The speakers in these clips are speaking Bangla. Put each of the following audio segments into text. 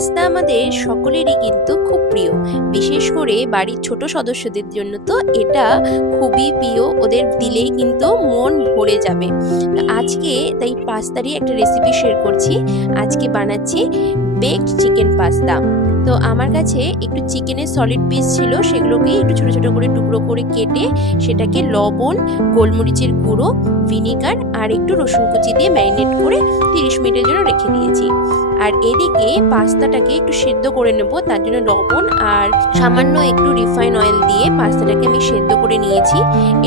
পাস্তা আমাদের সকলেরই কিন্তু খুব প্রিয়, বিশেষ করে বাড়ির ছোট সদস্যদের জন্য তো এটা খুবই প্রিয়, ওদের দিলেই কিন্তু মন ভরে যাবে। আজকে তাই পাস্তারই একটা রেসিপি শেয়ার করছি। আজকে বানাচ্ছি বেকড চিকেন পাস্তা। তো আমার কাছে একটু চিকেনের সলিড পিস ছিল, সেগুলোকে একটু ছোট ছোট করে টুকরো করে কেটে সেটাকে লবণ, গোলমরিচের গুঁড়ো, ভিনিগার আর একটু রসুন কুচি দিয়ে ম্যারিনেট করে 30 মিনিটের জন্য রেখে দিয়েছি। আর এদিকে পাস্তাটাকে একটু সেদ্ধ করে নেব, তার জন্য লবণ আর সামান্য একটু রিফাইন অয়েল দিয়ে পাস্তাটাকে আমি সেদ্ধ করে নিয়েছি।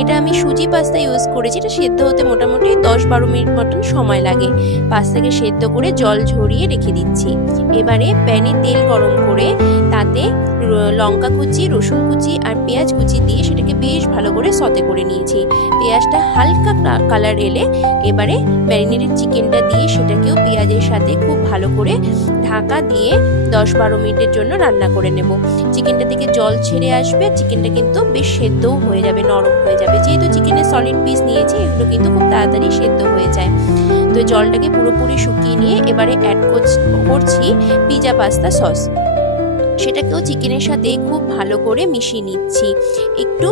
এটা আমি সুজি পাস্তা ইউজ করেছি, এটা সেদ্ধ হতে মোটামুটি 10-12 মিনিট মতন সময় লাগে। পাস্তাকে সেদ্ধ করে জল ঝরিয়ে রেখে দিচ্ছি। এবারে প্যানে তেল গরম করে তাতে লঙ্কা কুচি, রসুন কুচি আর পেঁয়াজ কুচি দিয়ে সেটাকে বেশ ভালো করে সতে করে নিয়েছি। পেঁয়াজটা হালকা কালার এলে এবারে ম্যারিনেটেড চিকেনটা দিয়ে সেটাকেও পেঁয়াজের সাথে খুব ভালো করে ঢাকা দিয়ে 10-12 মিনিটের জন্য রান্না করে নেব। চিকেনটা থেকে জল ছেড়ে আসবে, চিকেনটা কিন্তু বেশ সেদ্ধও হয়ে যাবে, নরম হয়ে যাবে। যেহেতু চিকেনের সলিড পিস নিয়েছি, এগুলো কিন্তু খুব তাড়াতাড়ি সেদ্ধ হয়ে যায়। তো জলটাকে পুরোপুরি শুকিয়ে নিয়ে এবারে অ্যাড করছি পিৎজা পাস্তা সস। সেটাকেও চিকেনের সাথে খুব ভালো করে মিশিয়ে নিচ্ছি, একটু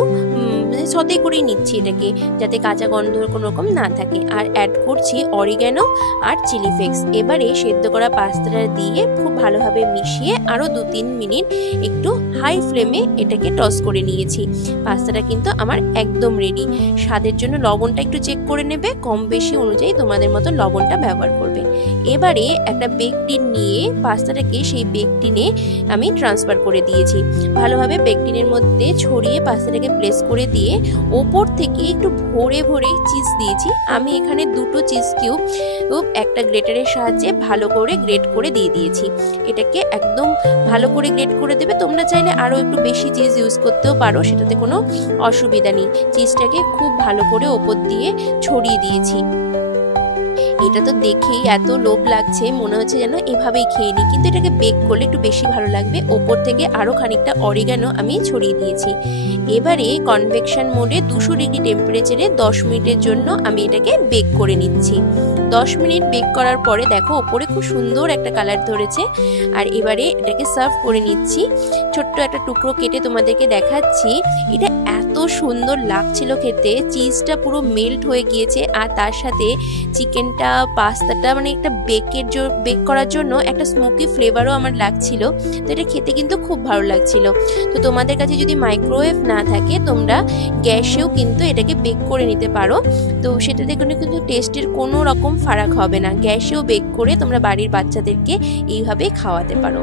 সতে করে নিচ্ছি এটাকে, যাতে কাঁচা গন্ধ কোনো রকম না থাকে। আর অ্যাড করছি অরিগ্যানো আর চিলি ফ্লেক্স। এবারে সেদ্ধ করা পাস্তাটা দিয়ে খুব ভালোভাবে মিশিয়ে আরও 2-3 মিনিট একটু হাই ফ্লেমে এটাকে টস করে নিয়েছি। পাস্তাটা কিন্তু আমার একদম রেডি। স্বাদের জন্য লবণটা একটু চেক করে নেবে, কম বেশি অনুযায়ী তোমাদের মতো লবণটা ব্যবহার করবে। এবারে একটা বেক টিন নিয়ে পাস্তাটাকে সেই বেক টিনে আমি ট্রান্সফার করে দিয়েছি। ভালোভাবে বেক টিনের মধ্যে ছড়িয়ে পাস্তাটাকে প্লেস করে দিয়ে ওপর থেকে একটু ভরে ভরে চিজ দিয়েছি। আমি এখানে 2টো চিজ কিউব একটা গ্রেটারের সাহায্যে ভালো করে গ্রেট করে দিয়ে দিয়েছি। এটাকে একদম ভালো করে গ্রেট করে দেবে। তোমরা চাইলে আরও একটু বেশি চিজ ইউজ করতেও পারো, সেটাতে কোনো অসুবিধা নেই। চিজটাকে খুব ভালো করে ওপর দিয়ে ছড়িয়ে দিয়েছি। এটা তো দেখেই এত লোভ লাগছে, মনে হচ্ছে যেন এভাবেই খেয়ে নিই, কিন্তু এটাকে বেক করলে একটু বেশি ভালো লাগবে। ওপর থেকে আরও খানিকটা অরিগ্যানো আমি ছড়িয়ে দিয়েছি। এবারে কনভেকশন মোডে 200 ডিগ্রি টেম্পারেচারে 10 মিনিটের জন্য আমি এটাকে বেক করে নিচ্ছি। 10 মিনিট বেক করার পরে দেখো ওপরে খুব সুন্দর একটা কালার ধরেছে। আর এবারে এটাকে সার্ভ করে নিচ্ছি। ছোট্ট একটা টুকরো কেটে তোমাদেরকে দেখাচ্ছি। এটা এত সুন্দর লাগছিল খেতে, চিজটা পুরো মেল্ট হয়ে গিয়েছে আর তার সাথে চিকেনটা, পাস্তাটা মানে একটা বেক করার জন্য একটা স্মোকি ফ্লেভারও আমার লাগছিল। তো এটা খেতে কিন্তু খুব ভালো লাগছিল। তো তোমাদের কাছে যদি মাইক্রোওয়েভ না থাকে তোমরা গ্যাসেও কিন্তু এটাকে বেক করে নিতে পারো। তো সেটাতে কিন্তু টেস্টের কোনো রকম ফারাক হবে না। গ্যাসেও বেক করে তোমরা বাড়ির বাচ্চাদেরকে এইভাবে খাওয়াতে পারো।